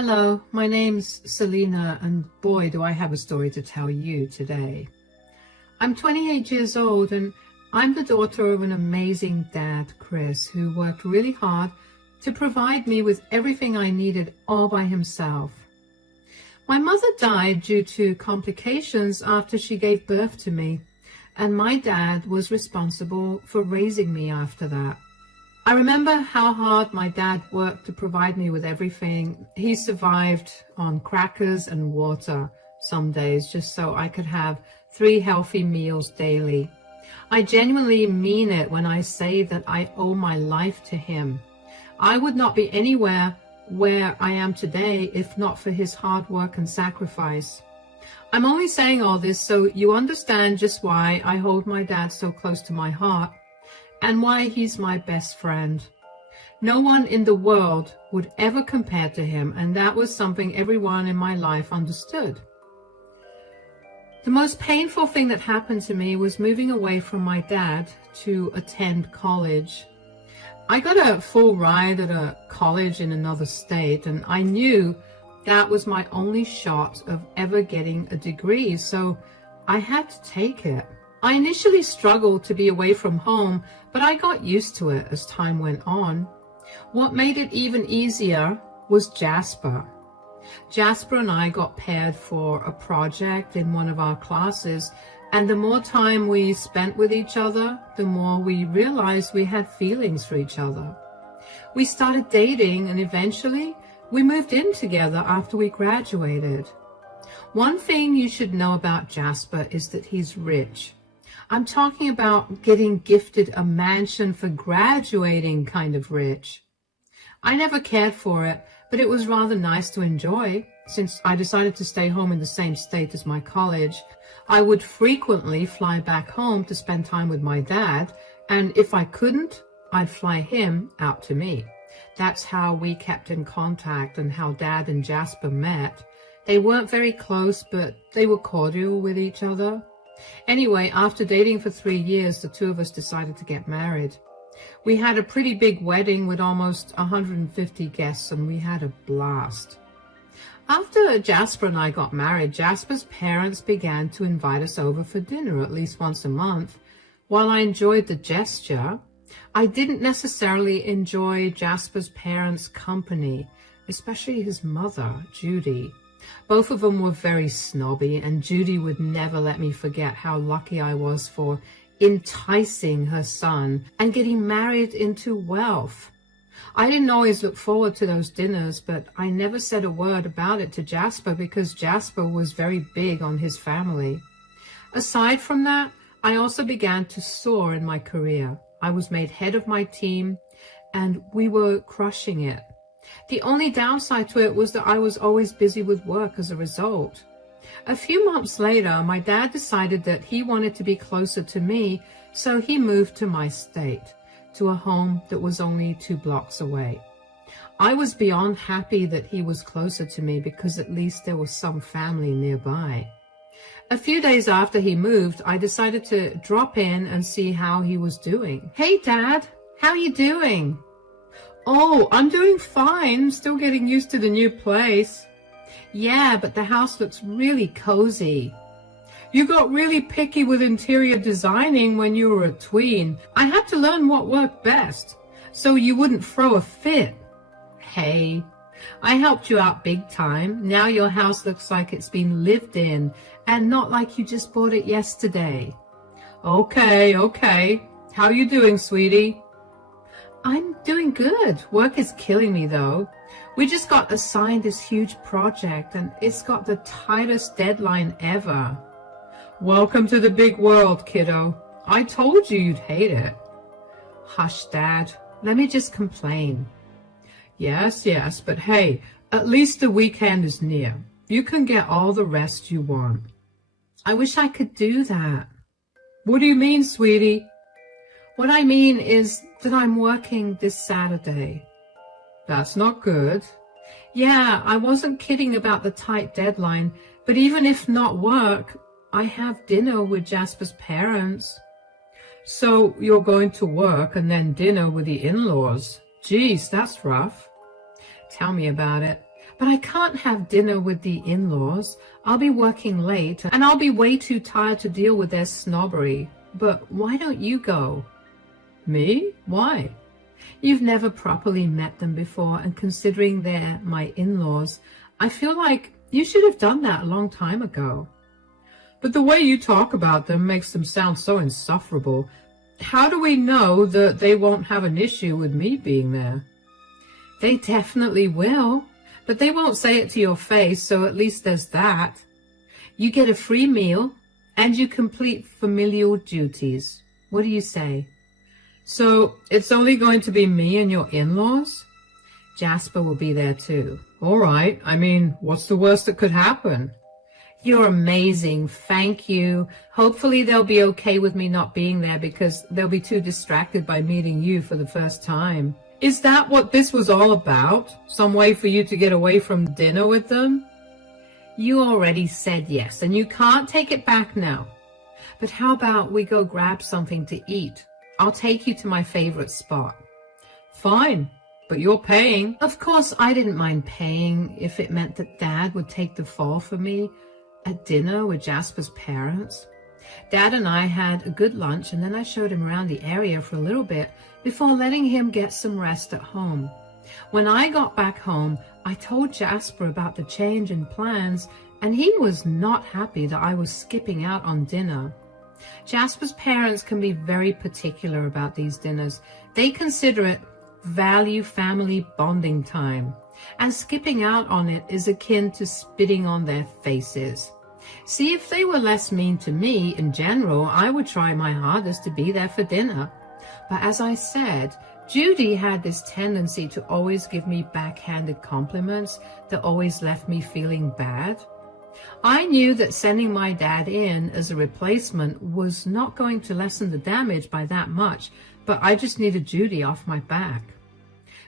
Hello, my name's Selena, and boy, do I have a story to tell you today. I'm 28 years old, and I'm the daughter of an amazing dad, Chris, who worked really hard to provide me with everything I needed all by himself. My mother died due to complications after she gave birth to me, and my dad was responsible for raising me after that. I remember how hard my dad worked to provide me with everything. He survived on crackers and water some days just so I could have 3 healthy meals daily. I genuinely mean it when I say that I owe my life to him. I would not be anywhere where I am today if not for his hard work and sacrifice. I'm only saying all this so you understand just why I hold my dad so close to my heart, and why he's my best friend. No one in the world would ever compare to him, and that was something everyone in my life understood. The most painful thing that happened to me was moving away from my dad to attend college. I got a full ride at a college in another state, and I knew that was my only shot of ever getting a degree, so I had to take it. I initially struggled to be away from home, but I got used to it as time went on. What made it even easier was Jasper. Jasper and I got paired for a project in one of our classes, and the more time we spent with each other, the more we realized we had feelings for each other. We started dating, and eventually we moved in together after we graduated. One thing you should know about Jasper is that he's rich. I'm talking about getting gifted a mansion for graduating kind of rich. I never cared for it, but it was rather nice to enjoy. Since I decided to stay home in the same state as my college, I would frequently fly back home to spend time with my dad, and if I couldn't, I'd fly him out to me. That's how we kept in contact and how Dad and Jasper met. They weren't very close, but they were cordial with each other. Anyway, after dating for 3 years, the two of us decided to get married. We had a pretty big wedding with almost 150 guests, and we had a blast. After Jasper and I got married, Jasper's parents began to invite us over for dinner at least once a month. While I enjoyed the gesture, I didn't necessarily enjoy Jasper's parents' company, especially his mother, Judy. Both of them were very snobby, and Judy would never let me forget how lucky I was for enticing her son and getting married into wealth. I didn't always look forward to those dinners, but I never said a word about it to Jasper because Jasper was very big on his family. Aside from that, I also began to soar in my career. I was made head of my team, and we were crushing it. The only downside to it was that I was always busy with work as a result. A few months later, my dad decided that he wanted to be closer to me, so he moved to my state, to a home that was only 2 blocks away. I was beyond happy that he was closer to me because at least there was some family nearby. A few days after he moved, I decided to drop in and see how he was doing. "Hey, Dad, how you doing?" "Oh, I'm doing fine. Still getting used to the new place." "Yeah, but the house looks really cozy." "You got really picky with interior designing when you were a tween. I had to learn what worked best, so you wouldn't throw a fit." "Hey, I helped you out big time. Now your house looks like it's been lived in and not like you just bought it yesterday." Okay. How you doing, sweetie?" "I'm doing good. Work is killing me, though. We just got assigned this huge project, and it's got the tightest deadline ever." "Welcome to the big world, kiddo. I told you you'd hate it." "Hush, Dad. Let me just complain." Yes, but hey, at least the weekend is near. You can get all the rest you want." "I wish I could do that." "What do you mean, sweetie?" "What I mean is that I'm working this Saturday." "That's not good." "Yeah, I wasn't kidding about the tight deadline, but even if not work, I have dinner with Jasper's parents." "So you're going to work and then dinner with the in-laws? Geez, that's rough." "Tell me about it. But I can't have dinner with the in-laws. I'll be working late and I'll be way too tired to deal with their snobbery. But why don't you go? Me? Why? You've never properly met them before, and considering they're my in-laws, I feel like you should have done that a long time ago. But the way you talk about them makes them sound so insufferable. How do we know that they won't have an issue with me being there? They definitely will, but they won't say it to your face, so at least there's that. You get a free meal, and you complete familial duties. What do you say? So it's only going to be me and your in-laws? Jasper will be there too. All right. I mean, what's the worst that could happen? You're amazing. Thank you. Hopefully they'll be okay with me not being there because they'll be too distracted by meeting you for the first time. Is that what this was all about? Some way for you to get away from dinner with them? You already said yes, and you can't take it back now. But how about we go grab something to eat? I'll take you to my favorite spot. Fine, but you're paying. Of course, I didn't mind paying if it meant that Dad would take the fall for me at dinner with Jasper's parents. Dad and I had a good lunch, and then I showed him around the area for a little bit before letting him get some rest at home. When I got back home, I told Jasper about the change in plans, and he was not happy that I was skipping out on dinner. Jasper's parents can be very particular about these dinners. They consider it value family bonding time, and skipping out on it is akin to spitting on their faces. See, if they were less mean to me in general, I would try my hardest to be there for dinner. But as I said, Judy had this tendency to always give me backhanded compliments that always left me feeling bad. I knew that sending my dad in as a replacement was not going to lessen the damage by that much, but I just needed Judy off my back.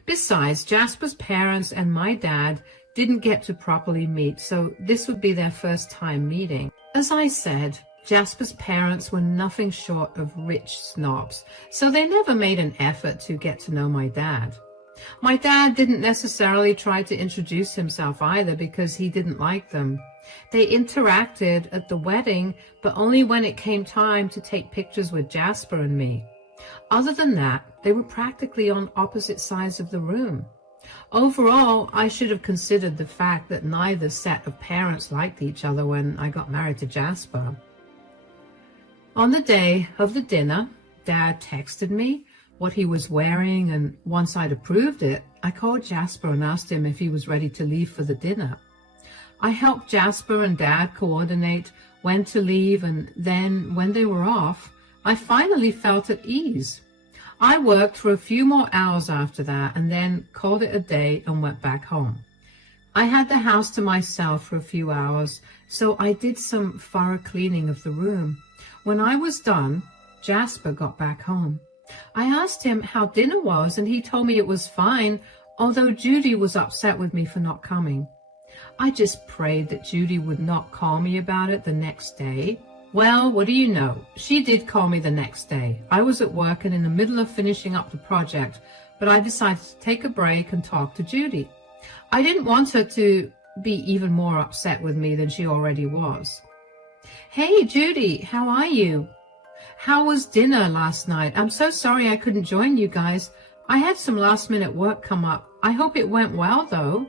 Besides, Jasper's parents and my dad didn't get to properly meet, so this would be their first time meeting. As I said, Jasper's parents were nothing short of rich snobs, so they never made an effort to get to know my dad. My dad didn't necessarily try to introduce himself either because he didn't like them. They interacted at the wedding, but only when it came time to take pictures with Jasper and me. Other than that, they were practically on opposite sides of the room. Overall, I should have considered the fact that neither set of parents liked each other when I got married to Jasper. On the day of the dinner, Dad texted me what he was wearing, and once I'd approved it, I called Jasper and asked him if he was ready to leave for the dinner. I helped Jasper and Dad coordinate when to leave, and then when they were off, I finally felt at ease. I worked for a few more hours after that and then called it a day and went back home. I had the house to myself for a few hours, so I did some thorough cleaning of the room. When I was done, Jasper got back home. I asked him how dinner was, and he told me it was fine, although Judy was upset with me for not coming. I just prayed that Judy would not call me about it the next day. Well, what do you know? She did call me the next day. I was at work and in the middle of finishing up the project, but I decided to take a break and talk to Judy. I didn't want her to be even more upset with me than she already was. Hey, Judy, how are you? How was dinner last night? I'm so sorry I couldn't join you guys. I had some last-minute work come up. I hope it went well, though.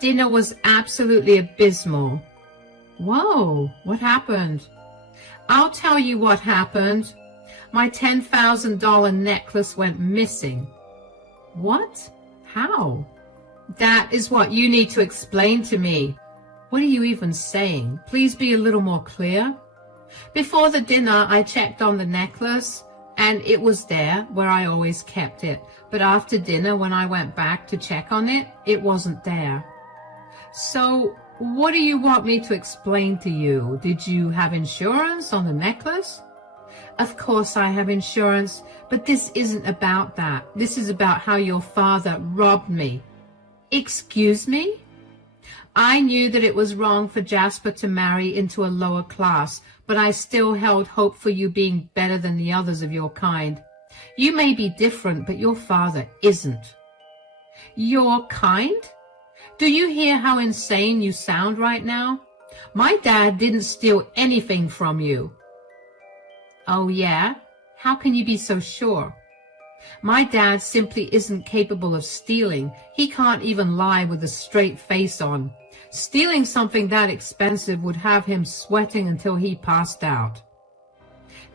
Dinner was absolutely abysmal. Whoa, what happened? I'll tell you what happened. My $10,000 necklace went missing. What? How? That is what you need to explain to me. What are you even saying? Please be a little more clear. Before the dinner, I checked on the necklace, and it was there where I always kept it. But after dinner, when I went back to check on it, it wasn't there. So, what do you want me to explain to you? Did you have insurance on the necklace? Of course I have insurance, but this isn't about that. This is about how your father robbed me. Excuse me? I knew that it was wrong for Jasper to marry into a lower class, but I still held hope for you being better than the others of your kind. You may be different, but your father isn't. Your kind? Do you hear how insane you sound right now? My dad didn't steal anything from you. Oh yeah? How can you be so sure? My dad simply isn't capable of stealing. He can't even lie with a straight face on. Stealing something that expensive would have him sweating until he passed out.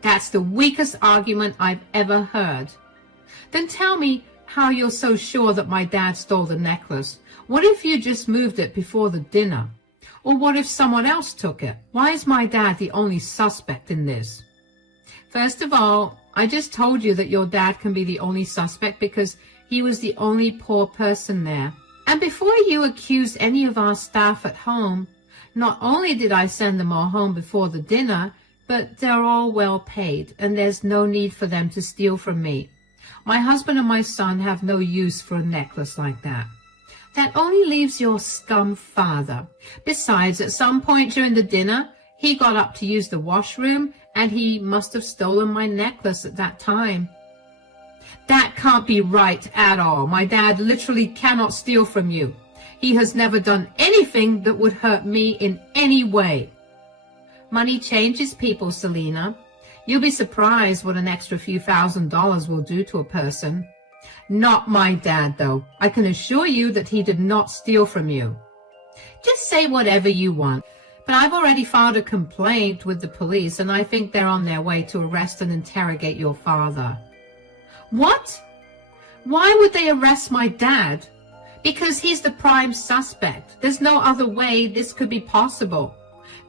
That's the weakest argument I've ever heard. Then tell me how you're so sure that my dad stole the necklace. What if you just moved it before the dinner? Or what if someone else took it? Why is my dad the only suspect in this? First of all, I just told you that your dad can be the only suspect because he was the only poor person there. And before you accuse any of our staff at home, not only did I send them all home before the dinner, but they're all well paid, and there's no need for them to steal from me. My husband and my son have no use for a necklace like that. That only leaves your scum father. Besides, at some point during the dinner, he got up to use the washroom, and he must have stolen my necklace at that time. That can't be right at all. My dad literally cannot steal from you. He has never done anything that would hurt me in any way. Money changes people, Selena. You'll be surprised what an extra few $1,000s will do to a person. Not my dad, though. I can assure you that he did not steal from you. Just say whatever you want. But I've already filed a complaint with the police, and I think they're on their way to arrest and interrogate your father. What? Why would they arrest my dad? Because he's the prime suspect. There's no other way this could be possible.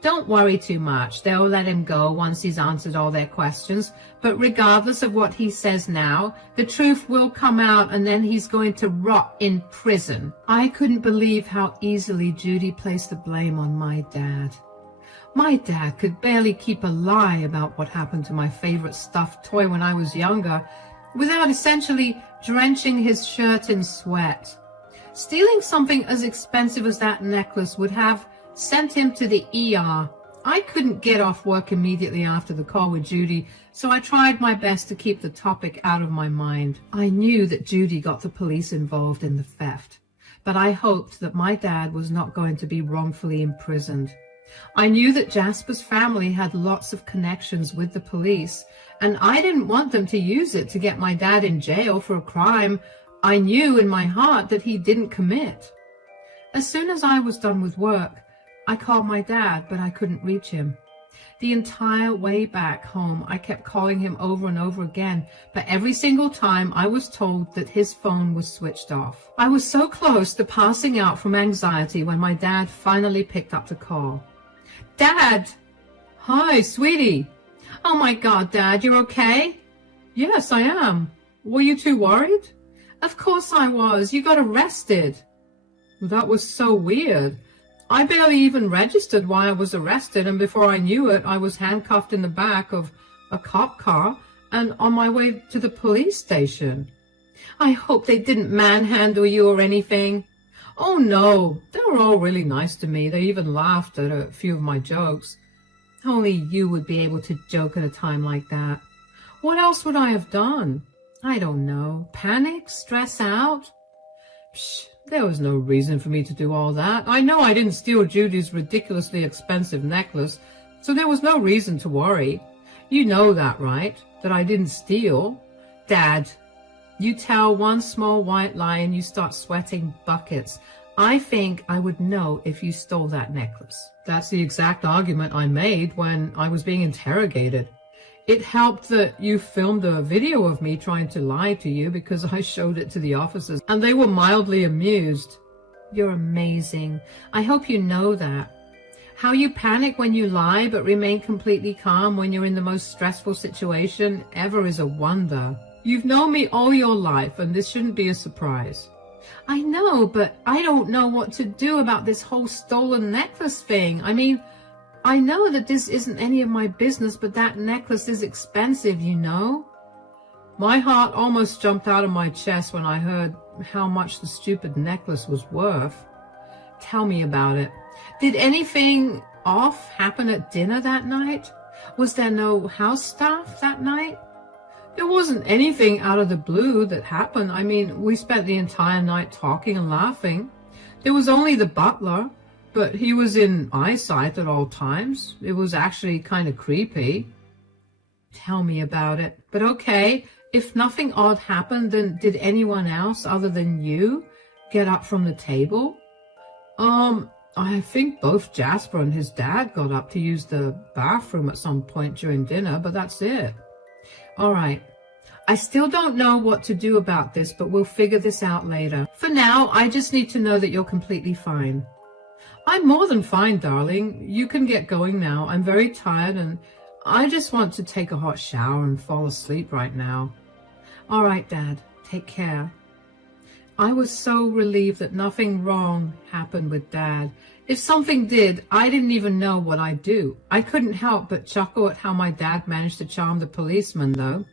Don't worry too much. They'll let him go once he's answered all their questions. But regardless of what he says now, the truth will come out, and then he's going to rot in prison. I couldn't believe how easily Judy placed the blame on my dad. My dad could barely keep a lie about what happened to my favorite stuffed toy when I was younger without essentially drenching his shirt in sweat. Stealing something as expensive as that necklace would have sent him to the ER. I couldn't get off work immediately after the call with Judy, so I tried my best to keep the topic out of my mind. I knew that Judy got the police involved in the theft, but I hoped that my dad was not going to be wrongfully imprisoned. I knew that Jasper's family had lots of connections with the police, and I didn't want them to use it to get my dad in jail for a crime I knew in my heart that he didn't commit. As soon as I was done with work, I called my dad, but I couldn't reach him. The entire way back home, I kept calling him over and over again, but every single time I was told that his phone was switched off. I was so close to passing out from anxiety when my dad finally picked up the call. Dad! Hi, sweetie. Oh my God, Dad, you're okay? Yes, I am. Were you too worried? Of course I was. You got arrested. Well, that was so weird. I barely even registered why I was arrested, and before I knew it, I was handcuffed in the back of a cop car and on my way to the police station. I hope they didn't manhandle you or anything. Oh no, they were all really nice to me. They even laughed at a few of my jokes. Only you would be able to joke at a time like that. What else would I have done? I don't know. Panic? Stress out? Psh, there was no reason for me to do all that. I know I didn't steal Judy's ridiculously expensive necklace, so there was no reason to worry. You know that, right? That I didn't steal. Dad, you tell one small white lie and you start sweating buckets. I think I would know if you stole that necklace. That's the exact argument I made when I was being interrogated. It helped that you filmed a video of me trying to lie to you because I showed it to the officers and they were mildly amused. You're amazing. I hope you know that. How you panic when you lie but remain completely calm when you're in the most stressful situation ever is a wonder. You've known me all your life and this shouldn't be a surprise. I know, but I don't know what to do about this whole stolen necklace thing. I mean, I know that this isn't any of my business, but that necklace is expensive, you know? My heart almost jumped out of my chest when I heard how much the stupid necklace was worth. Tell me about it. Did anything off happen at dinner that night? Was there no house staff that night? There wasn't anything out of the blue that happened. I mean, we spent the entire night talking and laughing. There was only the butler, but he was in eyesight at all times. It was actually kind of creepy. Tell me about it. But okay, if nothing odd happened, then did anyone else other than you get up from the table? I think both Jasper and his dad got up to use the bathroom at some point during dinner, but that's it. All right. I still don't know what to do about this, but we'll figure this out later. For now, I just need to know that you're completely fine. I'm more than fine, darling. You can get going now. I'm very tired and I just want to take a hot shower and fall asleep right now. All right, Dad. Take care. I was so relieved that nothing wrong happened with Dad. If something did, I didn't even know what I'd do. I couldn't help but chuckle at how my dad managed to charm the policeman, though.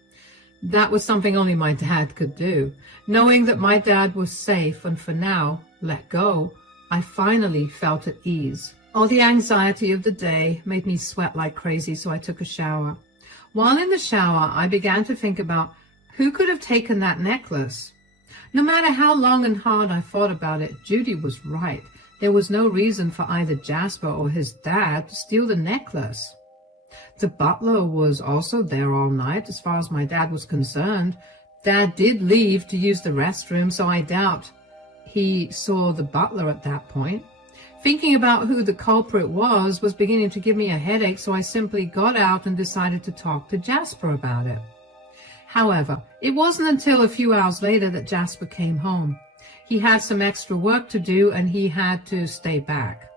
That was something only my dad could do. Knowing that my dad was safe and for now let go, I finally felt at ease. All the anxiety of the day made me sweat like crazy, so I took a shower. While in the shower, I began to think about who could have taken that necklace. No matter how long and hard I thought about it, Judy was right. There was no reason for either Jasper or his dad to steal the necklace. The butler was also there all night, as far as my dad was concerned. Dad did leave to use the restroom, so I doubt he saw the butler at that point. Thinking about who the culprit was beginning to give me a headache, so I simply got out and decided to talk to Jasper about it. However, it wasn't until a few hours later that Jasper came home. He had some extra work to do and he had to stay back.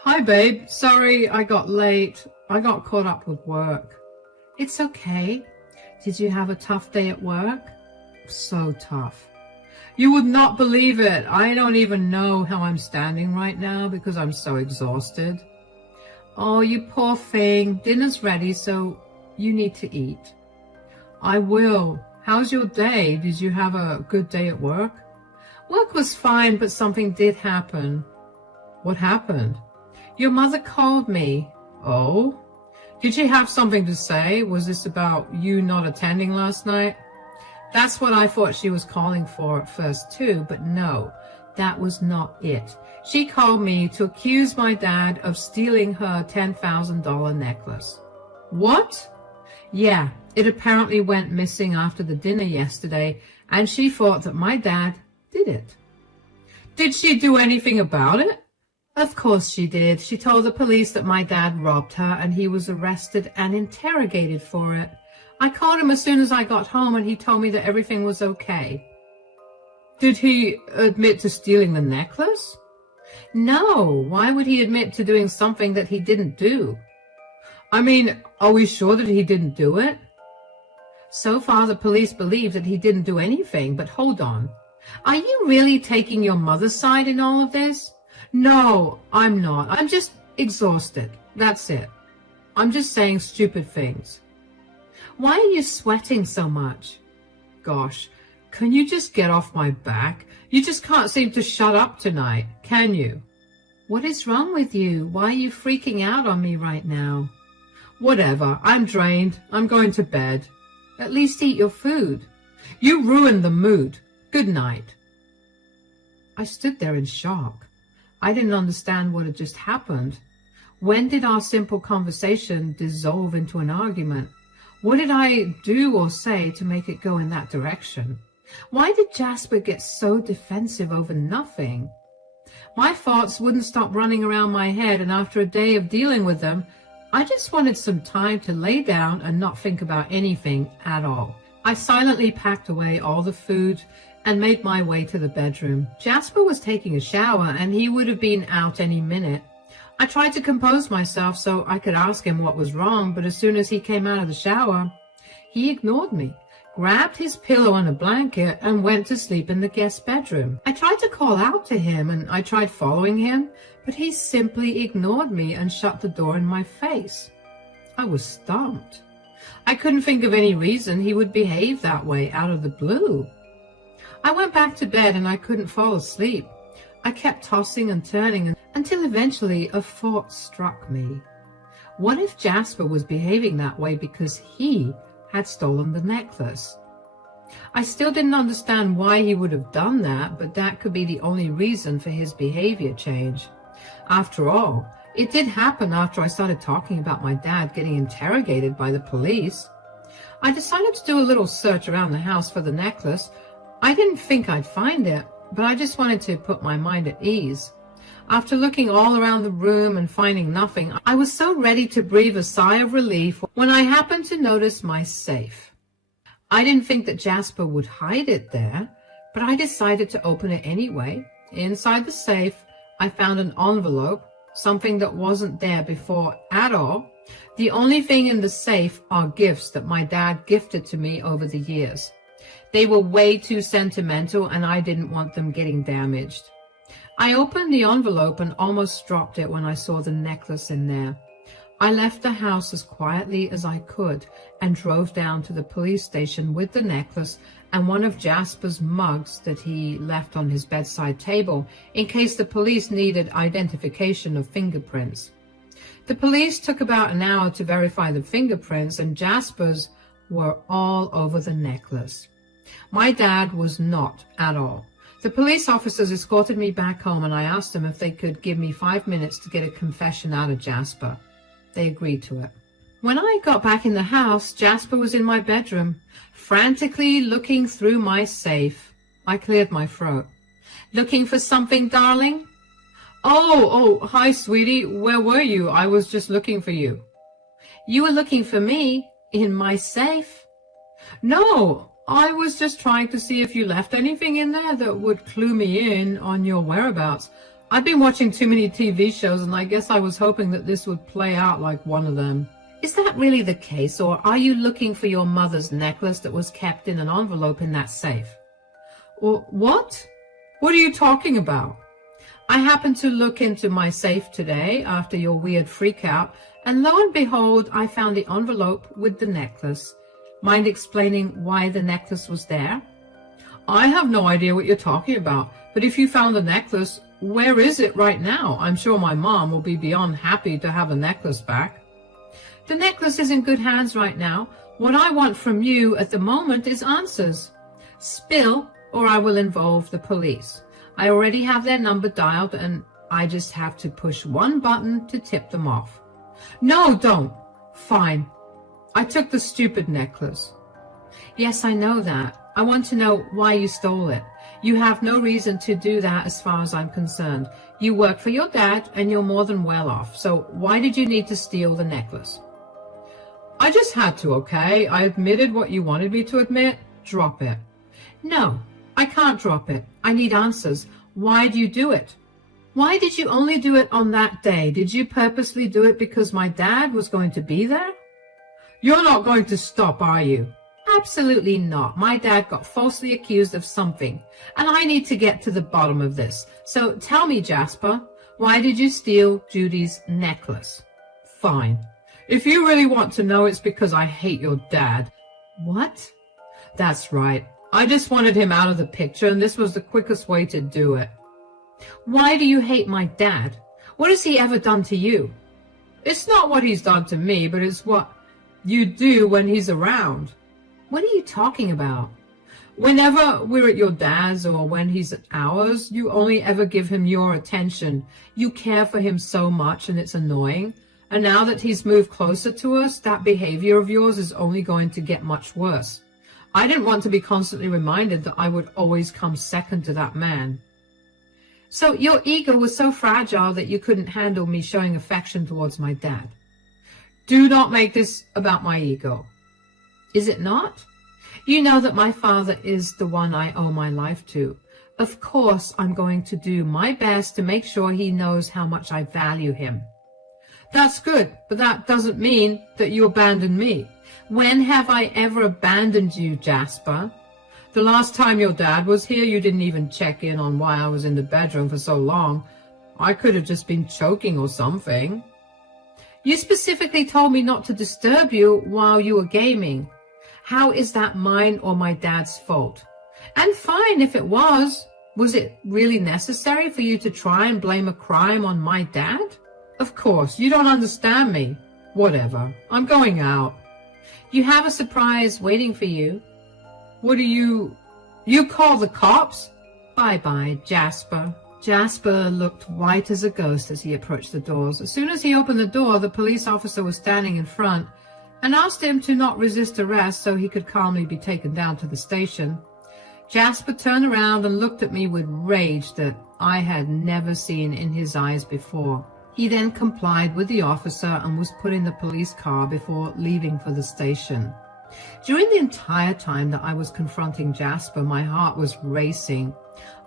Hi, babe. Sorry I got late. I got caught up with work. It's okay. Did you have a tough day at work? So tough. You would not believe it. I don't even know how I'm standing right now because I'm so exhausted. Oh, you poor thing. Dinner's ready, so you need to eat. I will. How's your day? Did you have a good day at work? Work was fine, but something did happen. What happened? Your mother called me. Oh? Did she have something to say? Was this about you not attending last night? That's what I thought she was calling for at first too, but no, that was not it. She called me to accuse my dad of stealing her $10,000 necklace. What? Yeah, it apparently went missing after the dinner yesterday, and she thought that my dad did it. Did she do anything about it? Of course she did. She told the police that my dad robbed her, and he was arrested and interrogated for it. I called him as soon as I got home, and he told me that everything was okay. Did he admit to stealing the necklace? No. Why would he admit to doing something that he didn't do? I mean, are we sure that he didn't do it? So far, the police believe that he didn't do anything, but hold on. Are you really taking your mother's side in all of this? No, I'm not. I'm just exhausted. That's it. I'm just saying stupid things. Why are you sweating so much? Gosh, can you just get off my back? You just can't seem to shut up tonight, can you? What is wrong with you? Why are you freaking out on me right now? Whatever, I'm drained. I'm going to bed. At least eat your food. You ruined the mood. Good night. I stood there in shock. I didn't understand what had just happened. When did our simple conversation dissolve into an argument? What did I do or say to make it go in that direction? Why did Jasper get so defensive over nothing? My thoughts wouldn't stop running around my head, and after a day of dealing with them, I just wanted some time to lay down and not think about anything at all. I silently packed away all the food and made my way to the bedroom. Jasper was taking a shower, and he would have been out any minute. I tried to compose myself so I could ask him what was wrong, but as soon as he came out of the shower, he ignored me, grabbed his pillow and a blanket, and went to sleep in the guest bedroom. I tried to call out to him, and I tried following him, but he simply ignored me and shut the door in my face. I was stumped. I couldn't think of any reason he would behave that way out of the blue. I went back to bed and I couldn't fall asleep. I kept tossing and turning until eventually a thought struck me. What if Jasper was behaving that way because he had stolen the necklace? I still didn't understand why he would have done that, but that could be the only reason for his behavior change. After all, it did happen after I started talking about my dad getting interrogated by the police. I decided to do a little search around the house for the necklace. I didn't think I'd find it, but I just wanted to put my mind at ease. After looking all around the room and finding nothing, I was so ready to breathe a sigh of relief when I happened to notice my safe. I didn't think that Jasper would hide it there, but I decided to open it anyway. Inside the safe, I found an envelope, something that wasn't there before at all. The only thing in the safe are gifts that my dad gifted to me over the years. They were way too sentimental and I didn't want them getting damaged. I opened the envelope and almost dropped it when I saw the necklace in there. I left the house as quietly as I could and drove down to the police station with the necklace and one of Jasper's mugs that he left on his bedside table in case the police needed identification of fingerprints. The police took about an hour to verify the fingerprints, and Jasper's were all over the necklace. My dad was not at all. The police officers escorted me back home and I asked them if they could give me 5 minutes to get a confession out of Jasper. They agreed to it. When I got back in the house, Jasper was in my bedroom, frantically looking through my safe. I cleared my throat. Looking for something, darling? Oh, hi, sweetie. Where were you? I was just looking for you. You were looking for me? In my safe? No, I was just trying to see if you left anything in there that would clue me in on your whereabouts. I've been watching too many TV shows, and I guess I was hoping that this would play out like one of them. Is that really the case, or are you looking for your mother's necklace that was kept in an envelope in that safe? What? What are you talking about? I happened to look into my safe today after your weird freakout, and lo and behold, I found the envelope with the necklace. Mind explaining why the necklace was there? I have no idea what you're talking about, but if you found the necklace, where is it right now? I'm sure my mom will be beyond happy to have a necklace back. The necklace is in good hands right now. What I want from you at the moment is answers. Spill, or I will involve the police. I already have their number dialed, and I just have to push one button to tip them off. No, don't. Fine. I took the stupid necklace. Yes, I know that. I want to know why you stole it. You have no reason to do that as far as I'm concerned. You work for your dad and you're more than well off. So why did you need to steal the necklace? I just had to, okay? I admitted what you wanted me to admit. Drop it. No, I can't drop it. I need answers. Why do you do it? Why did you only do it on that day? Did you purposely do it because my dad was going to be there? You're not going to stop, are you? Absolutely not. My dad got falsely accused of something, and I need to get to the bottom of this. So tell me, Jasper, why did you steal Judy's necklace? Fine. If you really want to know, it's because I hate your dad. What? That's right. I just wanted him out of the picture, and this was the quickest way to do it. Why do you hate my dad? What has he ever done to you? It's not what he's done to me, but it's what you do when he's around. What are you talking about? Whenever we're at your dad's or when he's at ours, you only ever give him your attention. You care for him so much and it's annoying. And now that he's moved closer to us, that behavior of yours is only going to get much worse. I didn't want to be constantly reminded that I would always come second to that man. So your ego was so fragile that you couldn't handle me showing affection towards my dad. Do not make this about my ego. Is it not? You know that my father is the one I owe my life to. Of course, I'm going to do my best to make sure he knows how much I value him. That's good, but that doesn't mean that you abandon me. When have I ever abandoned you, Jasper? The last time your dad was here, you didn't even check in on why I was in the bedroom for so long. I could have just been choking or something. You specifically told me not to disturb you while you were gaming. How is that mine or my dad's fault? And fine if it was. Was it really necessary for you to try and blame a crime on my dad? Of course, you don't understand me. Whatever. I'm going out. You have a surprise waiting for you. What do you call the cops? Bye-bye, Jasper. Jasper looked white as a ghost as he approached the doors. As soon as he opened the door, the police officer was standing in front and asked him to not resist arrest so he could calmly be taken down to the station. Jasper turned around and looked at me with rage that I had never seen in his eyes before. He then complied with the officer and was put in the police car before leaving for the station. During the entire time that I was confronting Jasper, my heart was racing.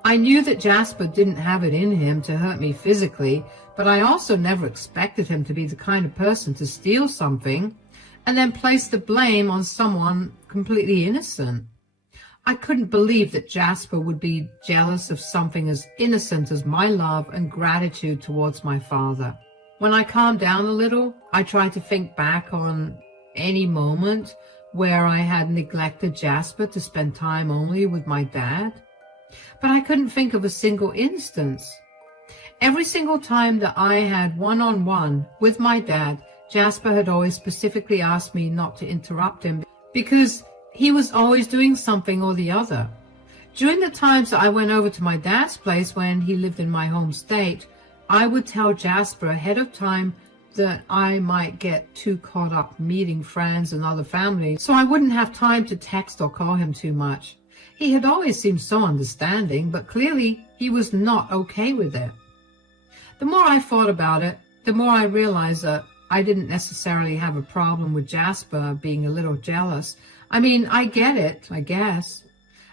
I knew that Jasper didn't have it in him to hurt me physically, but I also never expected him to be the kind of person to steal something and then place the blame on someone completely innocent. I couldn't believe that Jasper would be jealous of something as innocent as my love and gratitude towards my father. When I calmed down a little, I tried to think back on any moment where I had neglected Jasper to spend time only with my dad. But I couldn't think of a single instance. Every single time that I had one-on-one with my dad, Jasper had always specifically asked me not to interrupt him because he was always doing something or the other. During the times that I went over to my dad's place when he lived in my home state, I would tell Jasper ahead of time that I might get too caught up meeting friends and other family, so I wouldn't have time to text or call him too much. He had always seemed so understanding, but clearly he was not okay with it. The more I thought about it, the more I realized that I didn't necessarily have a problem with Jasper being a little jealous. I mean, I get it, I guess.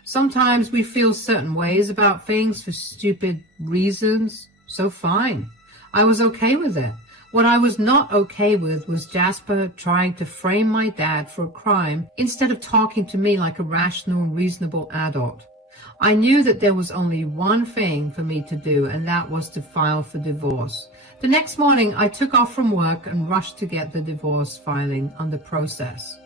Sometimes we feel certain ways about things for stupid reasons, so fine. I was okay with it. What I was not okay with was Jasper trying to frame my dad for a crime instead of talking to me like a rational and reasonable adult. I knew that there was only one thing for me to do, and that was to file for divorce. The next morning, I took off from work and rushed to get the divorce filing under process.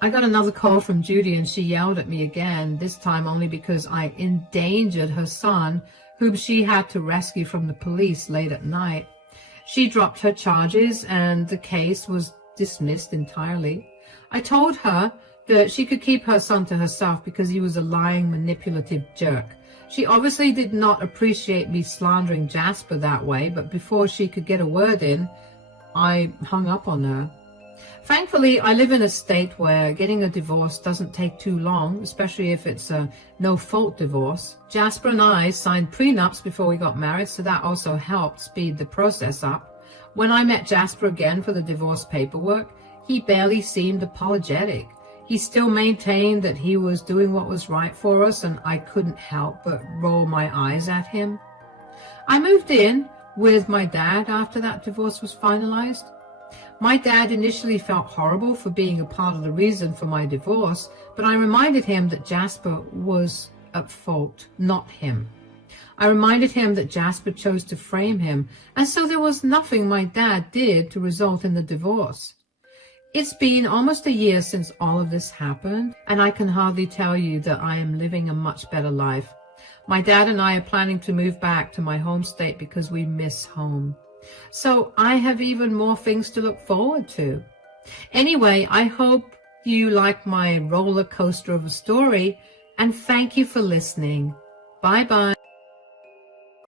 I got another call from Judy, and she yelled at me again, this time only because I endangered her son, whom she had to rescue from the police late at night. She dropped her charges and the case was dismissed entirely. I told her that she could keep her son to herself because he was a lying, manipulative jerk. She obviously did not appreciate me slandering Jasper that way, but before she could get a word in, I hung up on her. Thankfully, I live in a state where getting a divorce doesn't take too long, especially if it's a no-fault divorce. Jasper and I signed prenups before we got married, so that also helped speed the process up. When I met Jasper again for the divorce paperwork, he barely seemed apologetic. He still maintained that he was doing what was right for us, and I couldn't help but roll my eyes at him. I moved in with my dad after that divorce was finalized. My dad initially felt horrible for being a part of the reason for my divorce, but I reminded him that Jasper was at fault, not him. I reminded him that Jasper chose to frame him, and so there was nothing my dad did to result in the divorce. It's been almost a year since all of this happened, and I can hardly tell you that I am living a much better life. My dad and I are planning to move back to my home state because we miss home. So I have even more things to look forward to. Anyway, I hope you like my roller coaster of a story, and thank you for listening. Bye-bye.